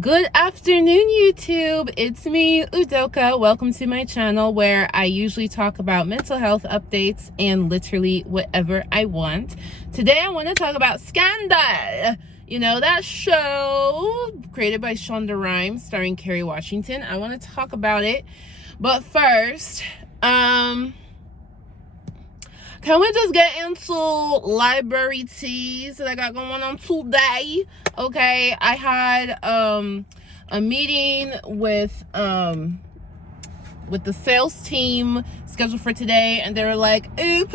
Good afternoon, YouTube. It's me, Udoka. Welcome to my channel where I usually talk about mental health updates and literally whatever I want. Today I want to talk about Scandal. You know, that show created by Shonda Rhimes starring Kerry Washington. I want to talk about it. But first, can we just get into library teas that I got going on today? Okay, I had a meeting with the sales team scheduled for today, and they were like, oop,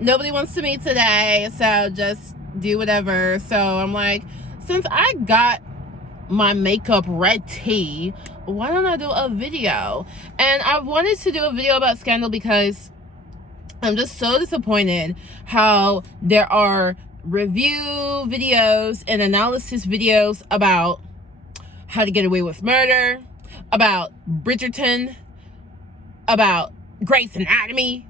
nobody wants to meet today, so just do whatever. So I'm like, since I got my makeup ready, why don't I do a video? And I wanted to do a video about Scandal because I'm just so disappointed how there are review videos and analysis videos about How to Get Away with Murder, about Bridgerton, about Grey's Anatomy,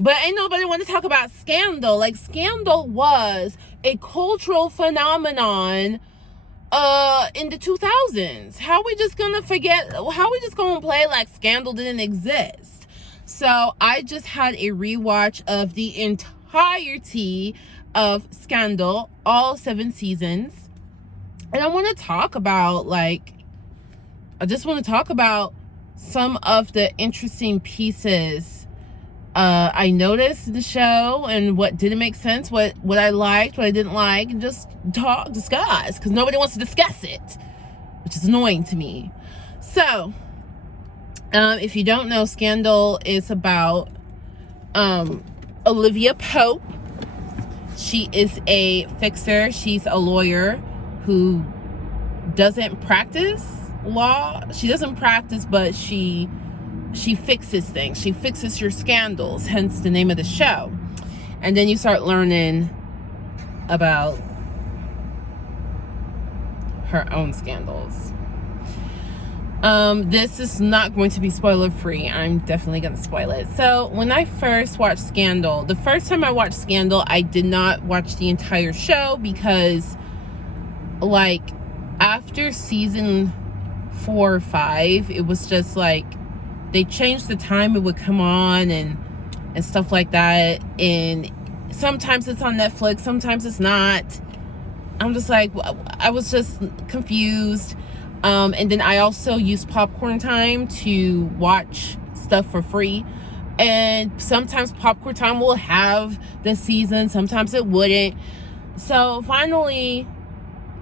but ain't nobody want to talk about Scandal. Like, Scandal was a cultural phenomenon in the 2000s. How we just gonna forget? How we just gonna play like Scandal didn't exist? So I just had a rewatch of the entirety of Scandal, all 7 seasons. And I want to talk about, some of the interesting pieces I noticed in the show and what didn't make sense, what I liked, what I didn't like, and just discuss, because nobody wants to discuss it, which is annoying to me. So, if you don't know, Scandal is about Olivia Pope. She is a fixer. She's a lawyer who doesn't practice law. She doesn't practice, but she fixes things. She fixes your scandals, hence the name of the show. And then you start learning about her own scandals. This is not going to be spoiler free. I'm definitely going to spoil it. So when I first watched Scandal, the first time I watched Scandal, I did not watch the entire show because, like, after season 4 or 5, it was just like they changed the time it would come on and stuff like that. And sometimes it's on Netflix, sometimes it's not. I'm just like, I was just confused. And then I also use Popcorn Time to watch stuff for free. And sometimes Popcorn Time will have the season, sometimes it wouldn't. So finally,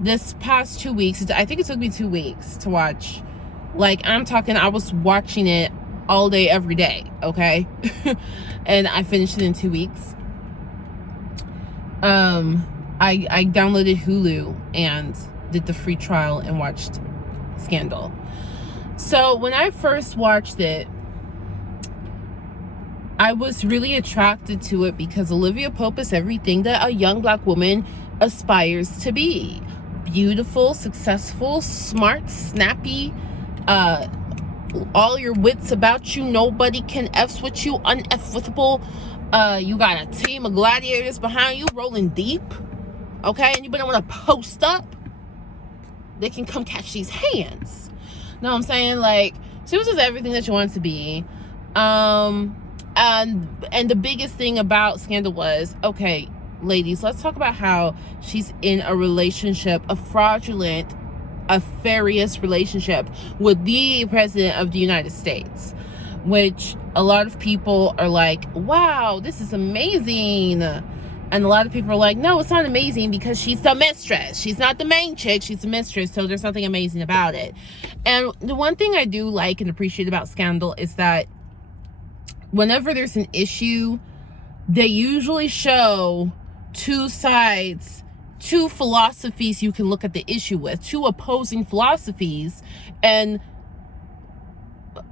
this past 2 weeks, I think it took me 2 weeks to watch. Like, I'm talking, I was watching it all day, every day, okay? And I finished it in 2 weeks. I downloaded Hulu and did the free trial and watched Scandal. So when I first watched it, I was really attracted to it because Olivia Pope is everything that a young Black woman aspires to be. Beautiful, successful, smart, snappy, all your wits about you, nobody can F's with you, uneffable. You got a team of gladiators behind you rolling deep, okay? Anybody want to post up, they can come catch these hands. Know what I'm saying? Like, she was just everything that you wanted to be. And the biggest thing about Scandal was, okay, ladies, let's talk about how she's in a relationship, a fraudulent, nefarious relationship with the president of the United States, which a lot of people are like, wow, this is amazing. And a lot of people are like, no, it's not amazing because she's the mistress. She's not the main chick. She's the mistress. So there's nothing amazing about it. And the one thing I do like and appreciate about Scandal is that whenever there's an issue, they usually show 2 sides, 2 philosophies you can look at the issue with, 2 opposing philosophies. And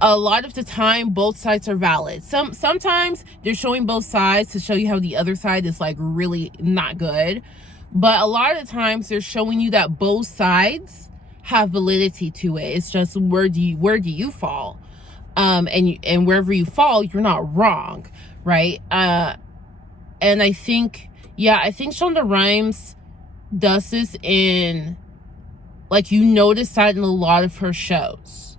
a lot of the time, both sides are valid. Sometimes they're showing both sides to show you how the other side is, like, really not good. But a lot of the times they're showing you that both sides have validity to it. It's just where do you fall? And wherever you fall, you're not wrong, right? And I think Shonda Rhimes does this in Like, you notice that in a lot of her shows.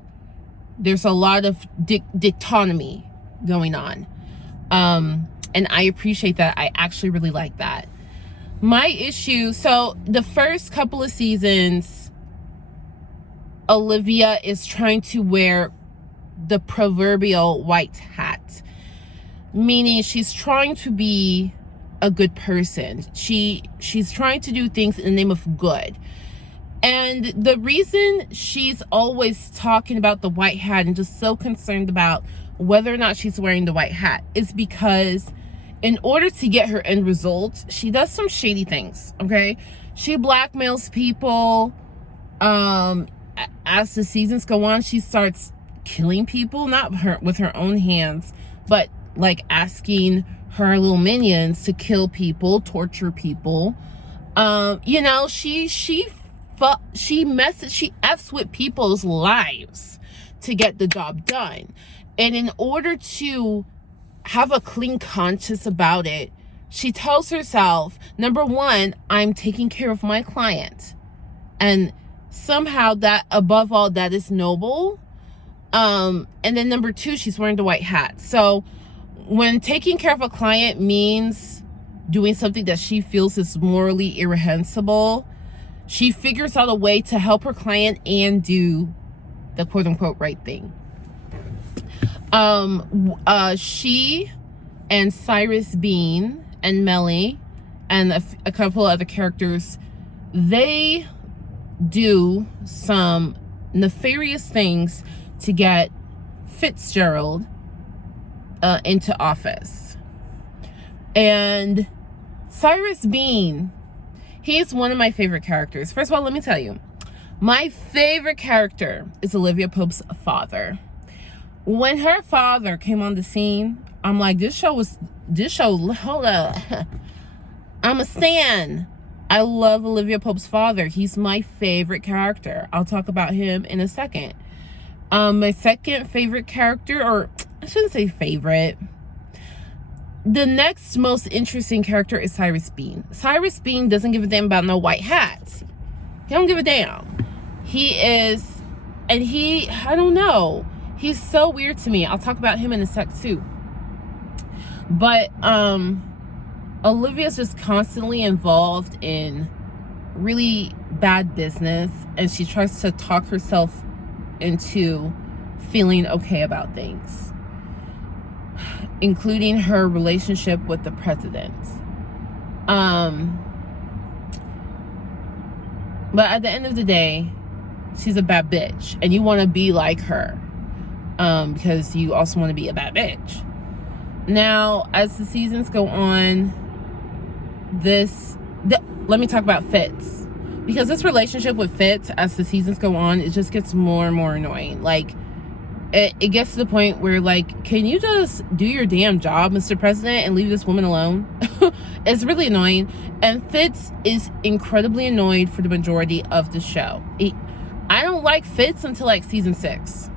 There's a lot of dichotomy going on. And I appreciate that. I actually really like that. My issue, so the first couple of seasons, Olivia is trying to wear the proverbial white hat, meaning she's trying to be a good person. She's trying to do things in the name of good. And the reason she's always talking about the white hat and just so concerned about whether or not she's wearing the white hat is because in order to get her end result, she does some shady things, okay? She blackmails people. As the seasons go on, she starts killing people, not with her own hands, but like asking her little minions to kill people, torture people. You know, she F's with people's lives to get the job done. And in order to have a clean conscience about it, she tells herself, number one, I'm taking care of my client. And somehow that, above all, that is noble. And then number two, she's wearing the white hat. So when taking care of a client means doing something that she feels is morally irreprehensible, she figures out a way to help her client and do the quote-unquote right thing. She and Cyrus Bean and Melly and a couple of other characters, they do some nefarious things to get Fitzgerald into office. And Cyrus Bean, he's one of my favorite characters. First of all, let me tell you, my favorite character is Olivia Pope's father. When her father came on the scene, I'm like, this show, hold up. I'm a stan. I love Olivia Pope's father. He's my favorite character. I'll talk about him in a second. My second favorite character, or I shouldn't say favorite. The next most interesting character is Cyrus Bean. Cyrus Bean doesn't give a damn about no white hats. He don't give a damn. I don't know. He's so weird to me. I'll talk about him in a sec too. But Olivia's just constantly involved in really bad business, and she tries to talk herself into feeling okay about things, including her relationship with the president. But at the end of the day, she's a bad bitch, and you want to be like her, because you also want to be a bad bitch. Now, as the seasons go on, let me talk about Fitz, because this relationship with Fitz, as the seasons go on, it just gets more and more annoying. Like, it gets to the point where, like, can you just do your damn job, Mr. President, and leave this woman alone? It's really annoying. And Fitz is incredibly annoyed for the majority of the show. I don't like Fitz until, like, season 6.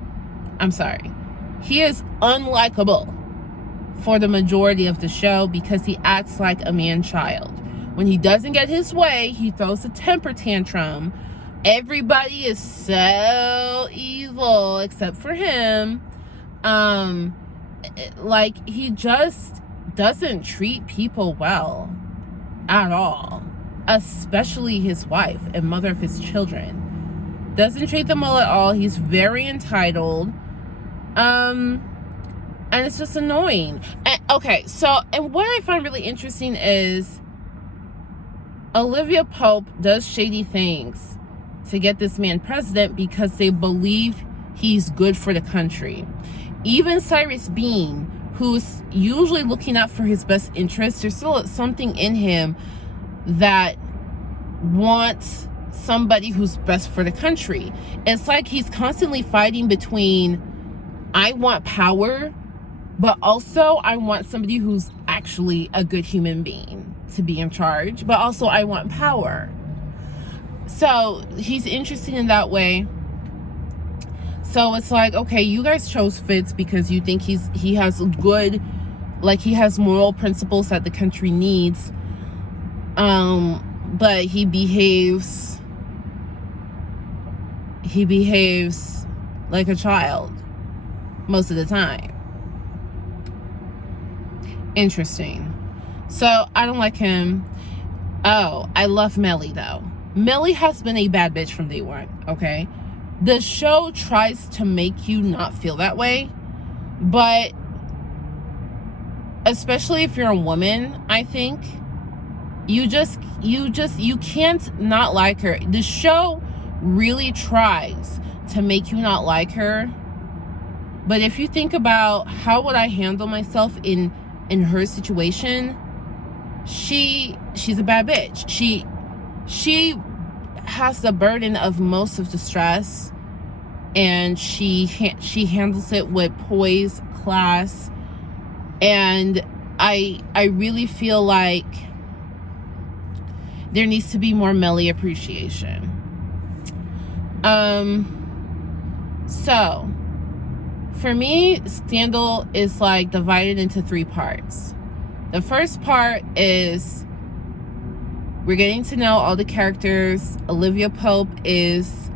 I'm sorry. He is unlikable for the majority of the show because he acts like a man-child. When he doesn't get his way, he throws a temper tantrum. Everybody is so evil except for him. Like, he just doesn't treat people well at all, especially his wife and mother of his children. Doesn't treat them well at all. He's very entitled. And it's just annoying. And what I find really interesting is Olivia Pope does shady things to get this man president because they believe he's good for the country. Even Cyrus Bean, who's usually looking out for his best interests, there's still something in him that wants somebody who's best for the country. It's like he's constantly fighting between, I want power, but also I want somebody who's actually a good human being to be in charge, but also I want power. So he's interested in that way. So it's like, okay, you guys chose Fitz because you think he has good, like, he has moral principles that the country needs, but he behaves he behaves like a child most of the time. Interesting. So I don't like him. Oh, I love Melly though. Melly has been a bad bitch from day one, okay? The show tries to make you not feel that way, but especially if you're a woman, I think you can't not like her. The show really tries to make you not like her. But if you think about how would I handle myself in her situation, she's a bad bitch. She has the burden of most of the stress, and she handles it with poise, class, and I really feel like there needs to be more Melly appreciation. So for me, Scandal is like divided into 3 parts. The first part is we're getting to know all the characters. Olivia Pope is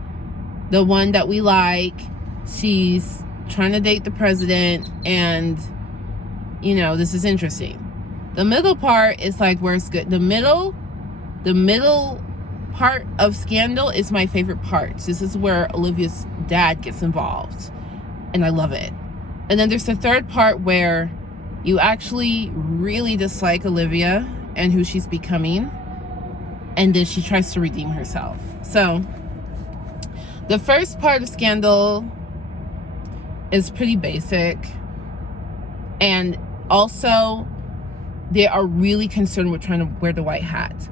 the one that we like. She's trying to date the president, and this is interesting. The middle part is like where it's good. The middle part of Scandal is my favorite part. This is where Olivia's dad gets involved, and I love it. And then there's the third part where you actually really dislike Olivia and who she's becoming, and then she tries to redeem herself. So the first part of Scandal is pretty basic, and also they are really concerned with trying to wear the white hat.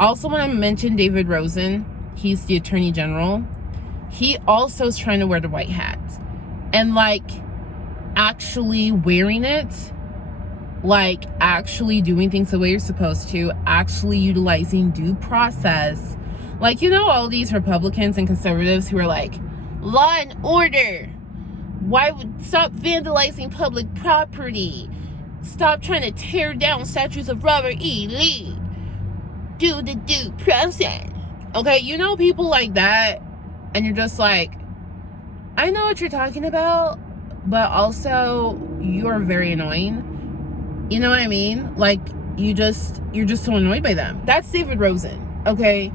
Also want to mention David Rosen. He's the Attorney General. He also is trying to wear the white hat, and like actually wearing it, like actually doing things the way you're supposed to, actually utilizing due process. Like, all these Republicans and conservatives who are like, law and order. Why would stop vandalizing public property? Stop trying to tear down statues of Robert E. Lee. Do the due process. Okay, people like that, and you're just like, I know what you're talking about, but also you're very annoying. You know what I mean? Like, you're just so annoyed by them. That's David Rosen, okay?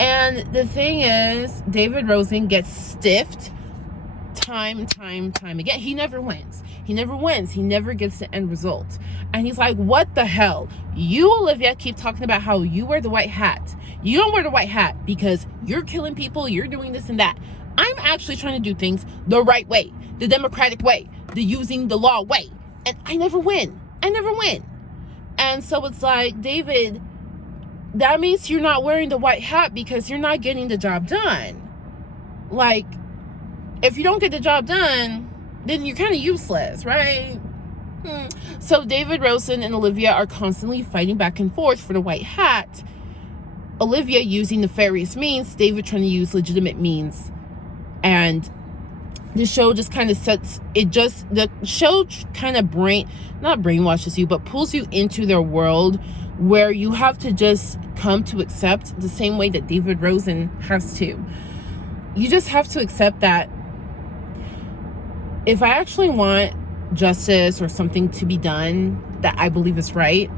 And the thing is, David Rosen gets stiffed time again. He never wins. He never gets the end result. And he's like, what the hell? You, Olivia, keep talking about how you wear the white hat. You don't wear the white hat because you're killing people, you're doing this and that. I'm actually trying to do things the right way, the democratic way, the using the law way. And I never win. And so it's like, David, that means you're not wearing the white hat because you're not getting the job done. Like, if you don't get the job done, then you're kind of useless, right? So David Rosen and Olivia are constantly fighting back and forth for the white hat. Olivia using nefarious means, David trying to use legitimate means. And the show just kind of the show kind of not brainwashes you, but pulls you into their world where you have to just come to accept the same way that David Rosen has to. You just have to accept that if I actually want justice or something to be done that I believe is right,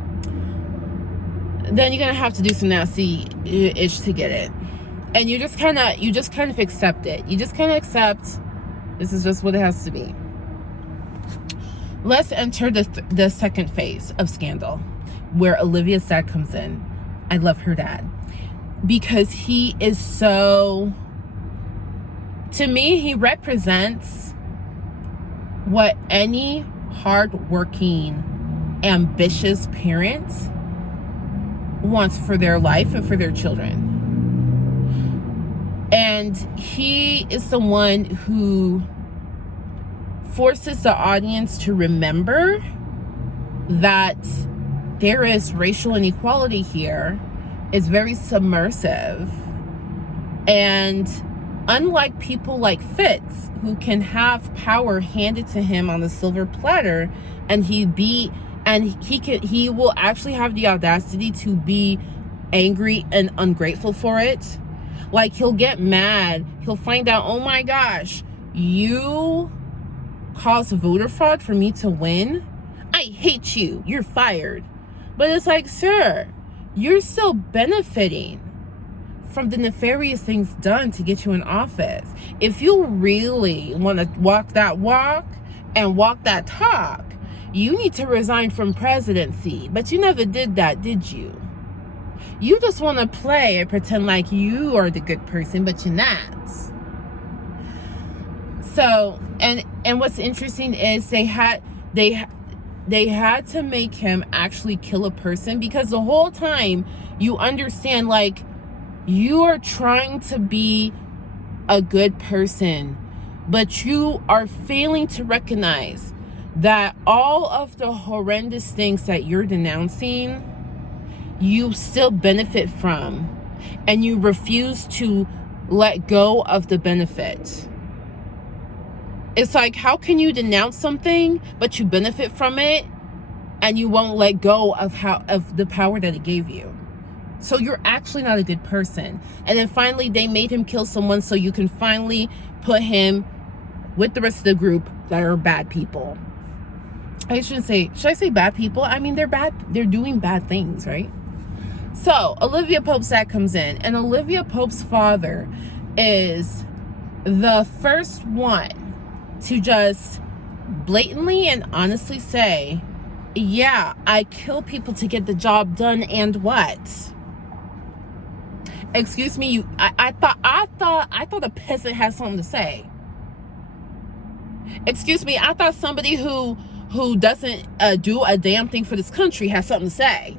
then you're gonna have to do some nasty ish to get it. And you just kind of accept it. You just kind of accept this is just what it has to be. Let's enter the second phase of Scandal, where Olivia's dad comes in. I love her dad because he is so, to me, he represents what any hardworking, ambitious parent wants for their life and for their children. And he is the one who forces the audience to remember that there is racial inequality here. It's very submersive. And unlike people like Fitz, who can have power handed to him on a silver platter, and he will actually have the audacity to be angry and ungrateful for it. Like, he'll get mad. He'll find out, oh my gosh, you caused voter fraud for me to win. I hate you. You're fired. But it's like, sir, you're still benefiting from the nefarious things done to get you in office. If you really want to walk that walk and walk that talk, you need to resign from presidency. But you never did that, did you? You just want to play and pretend like you are the good person, but you're not. So, and what's interesting is they had to make him actually kill a person, because the whole time you understand, like, you are trying to be a good person, but you are failing to recognize that all of the horrendous things that you're denouncing, you still benefit from, and you refuse to let go of the benefit. It's like, how can you denounce something but you benefit from it, and you won't let go of the power that it gave you? So you're actually not a good person. And then finally they made him kill someone so you can finally put him with the rest of the group that are bad people. Should I say bad people? I mean, they're bad. They're doing bad things, right? So Olivia Pope's dad comes in, and Olivia Pope's father is the first one to just blatantly and honestly say, yeah, I kill people to get the job done, and what? Excuse me, I thought a peasant had something to say. Excuse me, I thought somebody who doesn't do a damn thing for this country has something to say.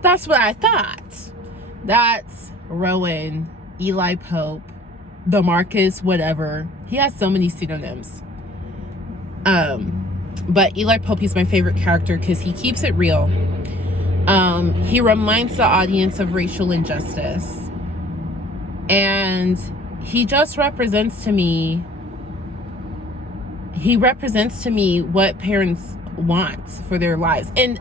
That's what I thought. That's Rowan, Eli Pope, DeMarcus, whatever. He has so many pseudonyms. But Eli Pope is my favorite character because he keeps it real. He reminds the audience of racial injustice. And he just represents to me what parents want for their lives. And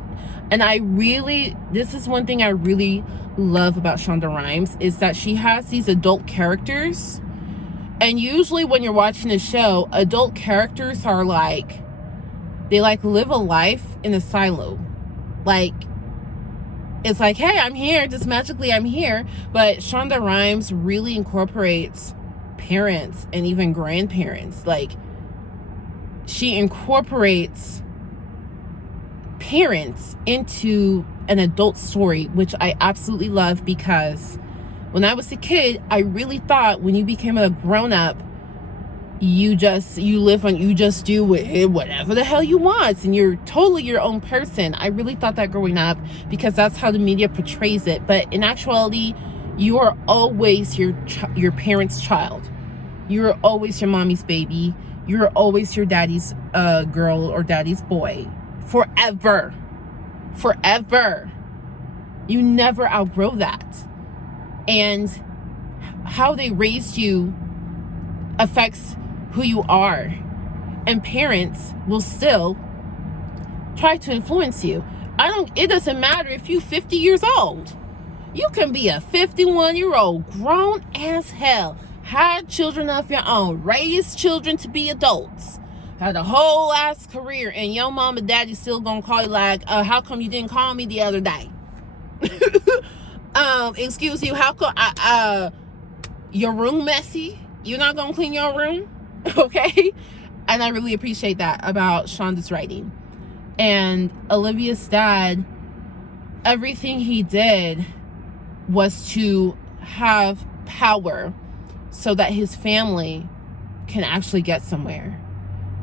I really, this is one thing I really love about Shonda Rhimes, is that she has these adult characters. And usually when you're watching a show, adult characters are like, they like live a life in a silo. Like, it's like, hey, I'm here, just magically I'm here. But Shonda Rhimes really incorporates parents and even grandparents. Like, she incorporates parents into an adult story, which I absolutely love, because when I was a kid, I really thought when you became a grown-up, you just do whatever the hell you want, and you're totally your own person. I really thought that growing up, because that's how the media portrays it. But in actuality, you are always your parents' child. You're always your mommy's baby. You're always your daddy's girl or daddy's boy. Forever. You never outgrow that. And how they raised you affects who you are. And parents will still try to influence you. It doesn't matter if you're 50 years old. You can be a 51-year-old grown as hell, had children of your own, raised children to be adults, had a whole ass career, and your mom and daddy still gonna call you like, how come you didn't call me the other day? Excuse you, how come your room messy? You're not gonna clean your room? Okay? And I really appreciate that about Shonda's writing. And Olivia's dad, everything he did was to have power so that his family can actually get somewhere.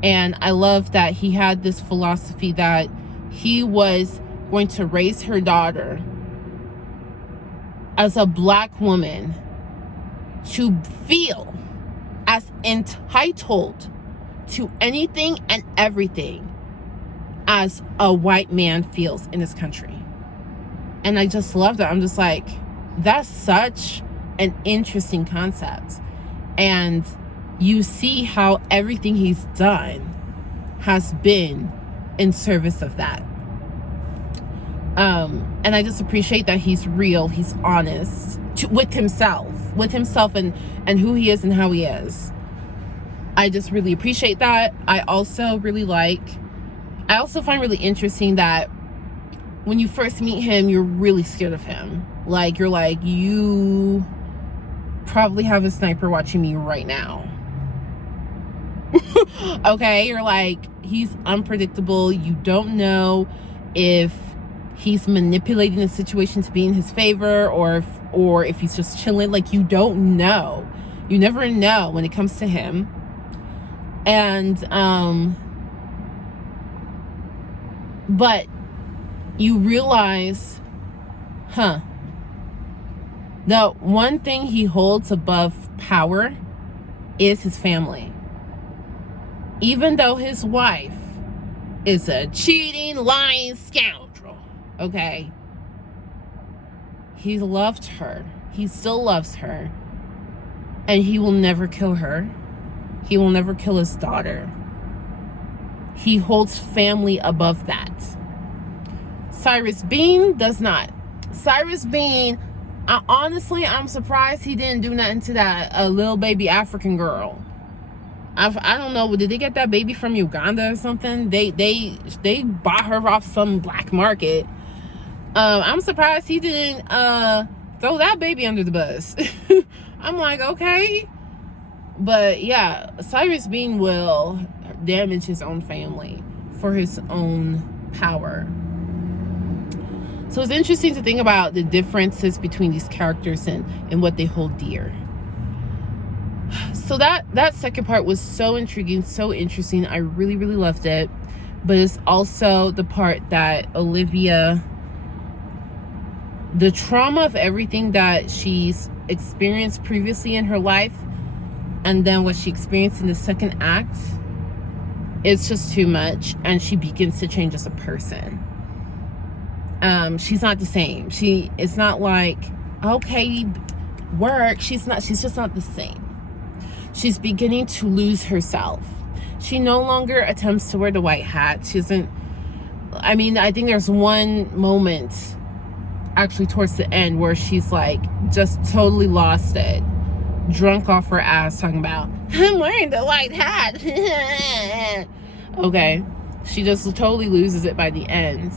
And I love that he had this philosophy that he was going to raise her daughter as a black woman to feel as entitled to anything and everything as a white man feels in this country. And I just love that. I'm just like, that's such an interesting concept. And you see how everything he's done has been in service of that. And I just appreciate that he's real, he's honest with himself and who he is and how he is. I just really appreciate that. I also find really interesting that when you first meet him, you're really scared of him. Like, you're like, you probably have a sniper watching me right now. Okay, you're like, he's unpredictable. You don't know if he's manipulating the situation to be in his favor or if he's just chilling. Like, you don't know. You never know when it comes to him. And but you realize, the one thing he holds above power is his family. Even though his wife is a cheating, lying scoundrel, okay? He loved her. He still loves her. And he will never kill her. He will never kill his daughter. He holds family above that. Cyrus Bean does not. Cyrus Bean, honestly, I'm surprised he didn't do nothing to that little baby African girl. I don't know. Did they get that baby from Uganda or something? They bought her off some black market. I'm surprised he didn't throw that baby under the bus. I'm like, okay. But yeah, Cyrus Bean will damage his own family for his own power. So it's interesting to think about the differences between these characters and what they hold dear. So that second part was so intriguing, so interesting. I really, really loved it. But it's also the part that Olivia, the trauma of everything that she's experienced previously in her life, and then what she experienced in the second act, it's just too much. And she begins to change as a person. She's not the same. It's not like, okay, work. She's just not the same. She's beginning to lose herself. She no longer attempts to wear the white hat. She isn't. I mean, I think there's one moment actually towards the end where she's like just totally lost it, drunk off her ass, talking about, I'm wearing the white hat. Okay, she just totally loses it by the end.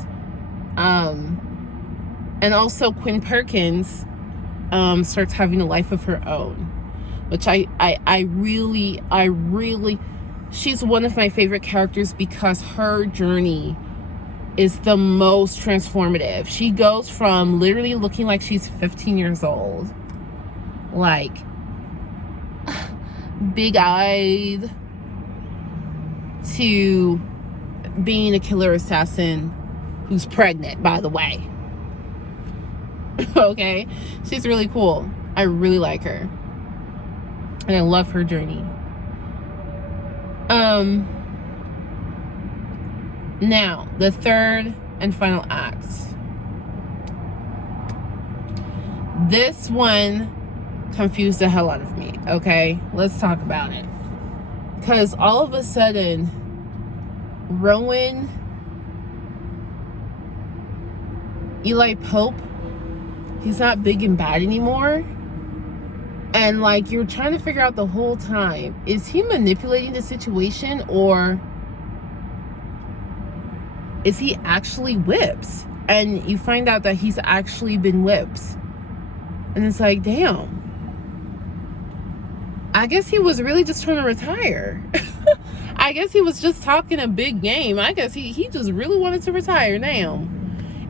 And also Quinn Perkins starts having a life of her own, which I really, she's one of my favorite characters because her journey is the most transformative. She goes from literally looking like she's 15 years old, like big-eyed, to being a killer assassin who's pregnant, by the way. Okay, she's really cool. I really like her, and I love her journey. Now, the third and final act. This one confused the hell out of me, okay? Let's talk about it. Because all of a sudden, Rowan, Eli Pope, he's not big and bad anymore. And like, you're trying to figure out the whole time, is he manipulating the situation, or is he actually whips? And you find out that he's actually been whipped. And it's like, damn. I guess he was really just trying to retire. I guess he was just talking a big game. I guess he just really wanted to retire now.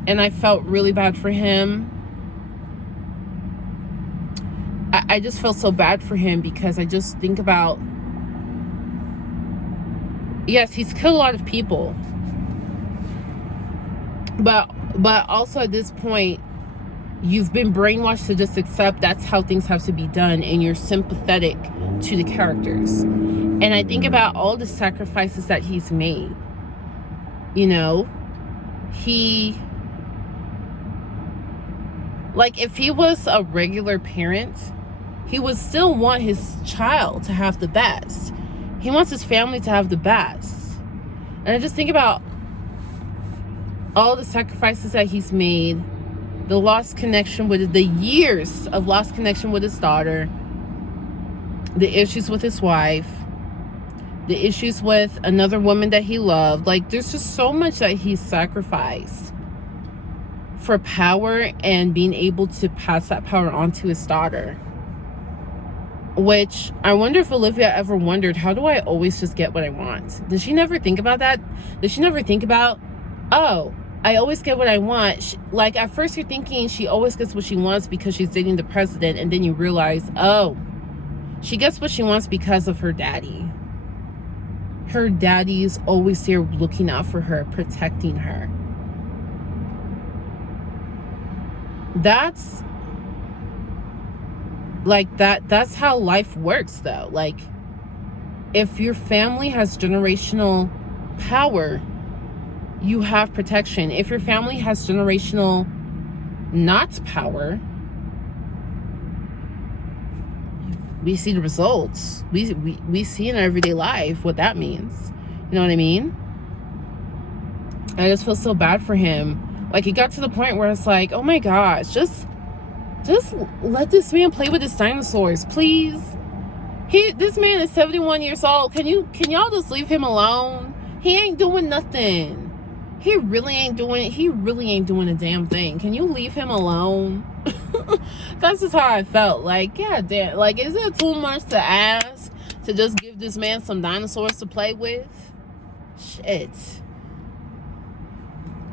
And I felt really bad for him. I just felt so bad for him because I just think about, yes, he's killed a lot of people. But also at this point, you've been brainwashed to just accept that's how things have to be done, and you're sympathetic to the characters. And I think about all the sacrifices that he's made. You know, like, if he was a regular parent, he would still want his child to have the best. He wants his family to have the best. And I just think about all the sacrifices that he's made, the lost connection with, the years of lost connection with his daughter, the issues with his wife, the issues with another woman that he loved. Like, there's just so much that he's sacrificed for power and being able to pass that power on to his daughter. Which, I wonder if Olivia ever wondered, how do I always just get what I want? Does she never think about that? Does she never think about, oh, I always get what I want? Like, at first you're thinking she always gets what she wants because she's dating the president, and then you realize, oh, she gets what she wants because of her daddy. Her daddy's always there looking out for her, protecting her. That's like that's how life works, though. Like, if your family has generational power, you have protection. If your family has generational not power, we see the results. We see in our everyday life what that means. You know what I mean? I just feel so bad for him. Like, it got to the point where it's like, oh my gosh, just let this man play with his dinosaurs, please. This man is 71 years old. Can y'all just leave him alone? He ain't doing nothing. He really ain't doing a damn thing. Can you leave him alone? That's just how I felt. Like, yeah, damn. Like, is it too much to ask to just give this man some dinosaurs to play with? Shit.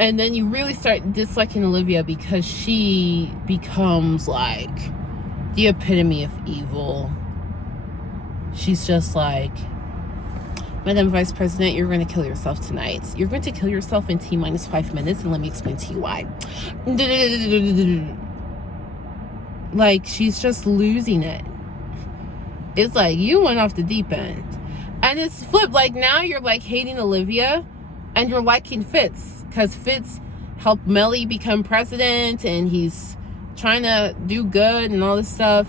And then you really start disliking Olivia because she becomes like the epitome of evil. She's just like, Madam Vice President, you're going to kill yourself tonight. You're going to kill yourself in T-minus 5 minutes, and let me explain to you why. Like, she's just losing it. It's like, you went off the deep end. And it's flipped. Like, now you're like hating Olivia and you're liking Fitz. Because Fitz helped Melly become president, and he's trying to do good and all this stuff.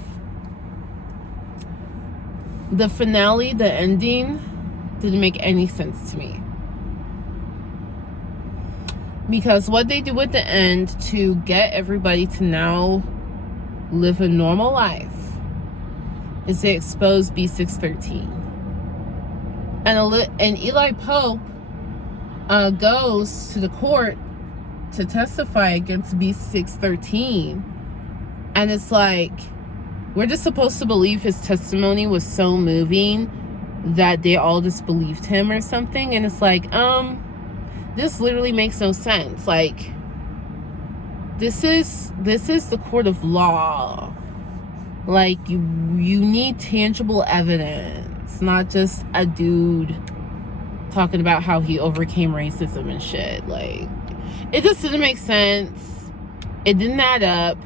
The finale, the ending, didn't make any sense to me. Because what they do at the end to get everybody to now live a normal life is they expose B613. And Eli Pope goes to the court to testify against B613, and it's like, we're just supposed to believe his testimony was so moving that they all just believed him or something. And it's like, this literally makes no sense. Like, this is the court of law. Like, you need tangible evidence, not just a dude talking about how he overcame racism and shit. Like, it just didn't make sense. It didn't add up.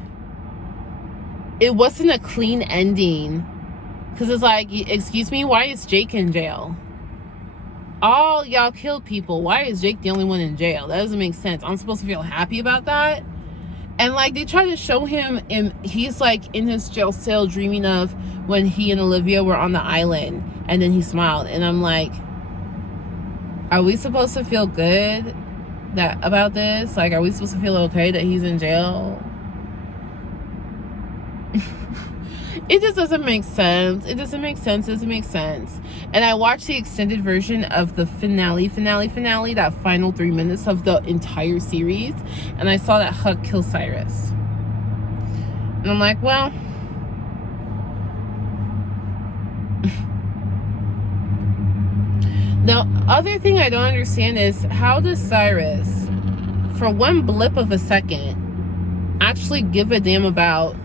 It wasn't a clean ending, because it's like, excuse me, why is Jake in jail? All y'all killed people. Why is Jake the only one in jail? That doesn't make sense. I'm supposed to feel happy about that? And like, they try to show him, and he's like in his jail cell dreaming of when he and Olivia were on the island, and then he smiled, and I'm like, are we supposed to feel good about this? Like, are we supposed to feel okay that he's in jail? It just doesn't make sense. It doesn't make sense. It doesn't make sense. And I watched the extended version of the finale, that final 3 minutes of the entire series, and I saw that Huck kill Cyrus. And I'm like, well, the other thing I don't understand is, how does Cyrus, for one blip of a second, actually give a damn about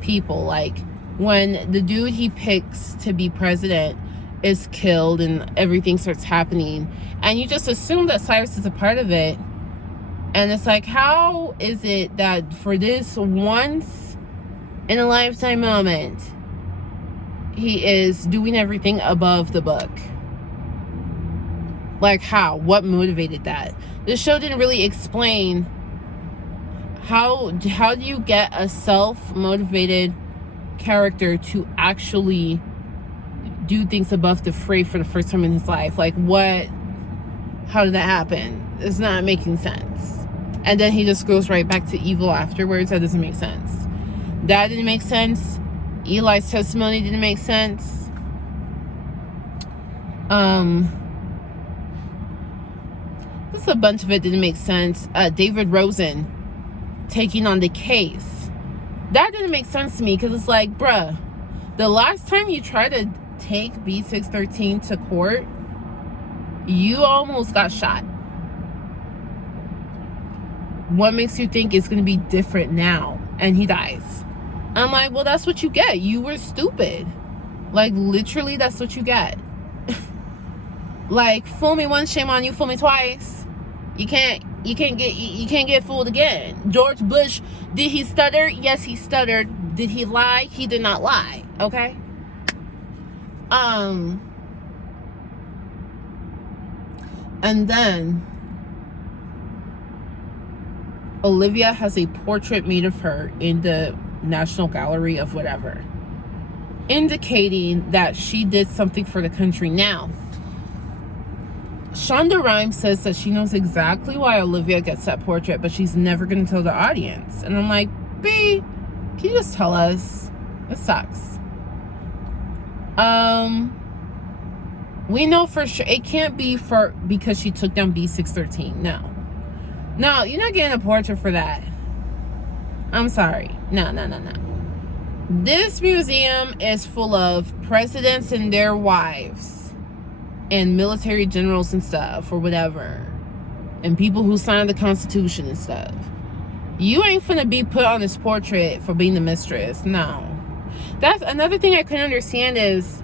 people? Like, when the dude he picks to be president is killed and everything starts happening, and you just assume that Cyrus is a part of it, and it's like, how is it that for this once in a lifetime moment, he is doing everything above the book? Like, how? What motivated that? The show didn't really explain how do you get a self-motivated character to actually do things above the fray for the first time in his life. Like, what? How did that happen? It's not making sense. And then he just goes right back to evil afterwards. That doesn't make sense. That didn't make sense. Eli's testimony didn't make sense. Just a bunch of it didn't make sense. David Rosen taking on the case. That didn't make sense to me, because it's like, bruh, the last time you tried to take B613 to court, you almost got shot. What makes you think it's going to be different now? And he dies. I'm like, well, that's what you get. You were stupid. Like, literally, that's what you get. Like, fool me once, shame on you. Fool me twice. You can't get fooled again. George Bush, did he stutter? Yes, he stuttered. Did he lie? He did not lie. Okay. And then Olivia has a portrait made of her in the National Gallery of whatever, indicating that she did something for the country. Now, Shonda Rhimes says that she knows exactly why Olivia gets that portrait, but she's never going to tell the audience. And I'm like, B, can you just tell us? It sucks. We know for sure it can't be because she took down B613. No, you're not getting a portrait for that. I'm sorry. No. This museum is full of presidents and their wives and military generals and stuff or whatever, and people who signed the Constitution and stuff. You ain't finna be put on this portrait for being the mistress. No. That's another thing I couldn't understand is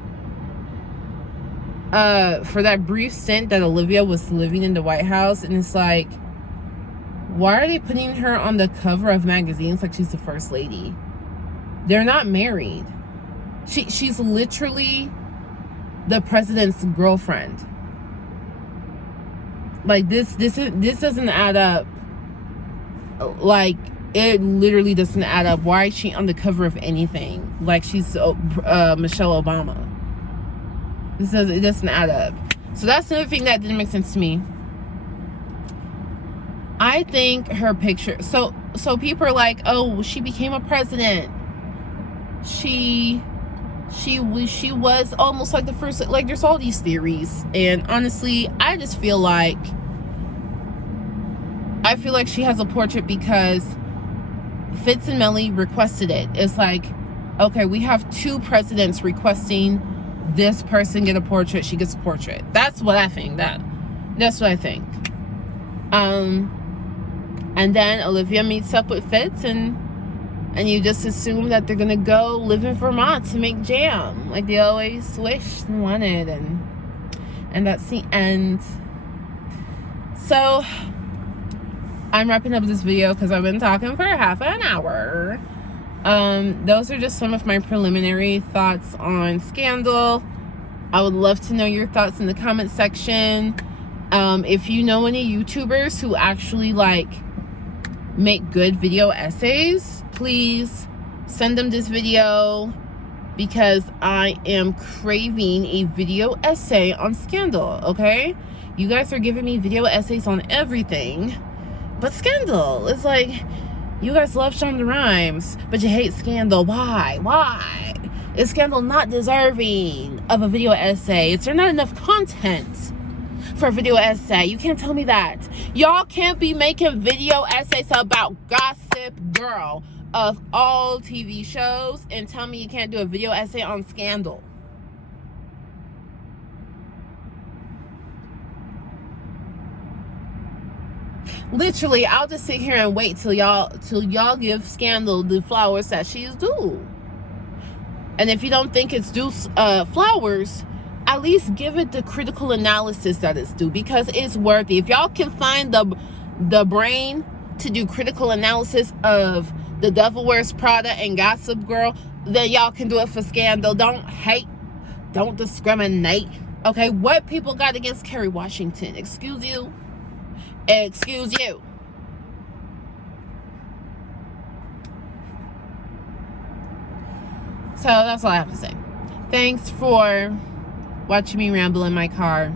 for that brief stint that Olivia was living in the White House, and it's like, why are they putting her on the cover of magazines like she's the first lady? They're not married. She's literally the president's girlfriend. Like, this doesn't add up. Like, it literally doesn't add up. Why is she on the cover of anything like she's Michelle Obama? It doesn't add up. So that's another thing that didn't make sense to me. I think her picture, so people are like, oh, she became a president, she was almost like the first, like, there's all these theories, and honestly, I feel like she has a portrait because Fitz and Melly requested it. It's like, okay, we have two presidents requesting this person get a portrait, she gets a portrait. That's what I think. That's what I think. And then Olivia meets up with Fitz, and you just assume that they're gonna go live in Vermont to make jam like they always wished and wanted, and that's the end. So I'm wrapping up this video because I've been talking for half an hour. Those are just some of my preliminary thoughts on Scandal. I would love to know your thoughts in the comment section. If you know any YouTubers who actually make good video essays, please send them this video, because I am craving a video essay on Scandal. Okay, you guys are giving me video essays on everything but Scandal. It's like, you guys love Shonda Rhimes, but you hate Scandal. Why is Scandal not deserving of a video essay? Is there not enough content for a video essay? You can't tell me that. Y'all can't be making video essays about Gossip Girl of all TV shows and tell me you can't do a video essay on Scandal. Literally, I'll just sit here and wait till y'all give Scandal the flowers that she's due. And if you don't think it's due flowers, at least give it the critical analysis that it's due, because it's worthy. If y'all can find the brain to do critical analysis of The Devil Wears Prada and Gossip Girl, then y'all can do it for Scandal. Don't hate, don't discriminate. Okay, what people got against Kerry Washington? Excuse you. So that's all I have to say. Thanks for watching me ramble in my car.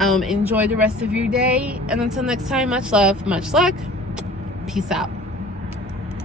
Enjoy the rest of your day. And until next time, much love, much luck. Peace out.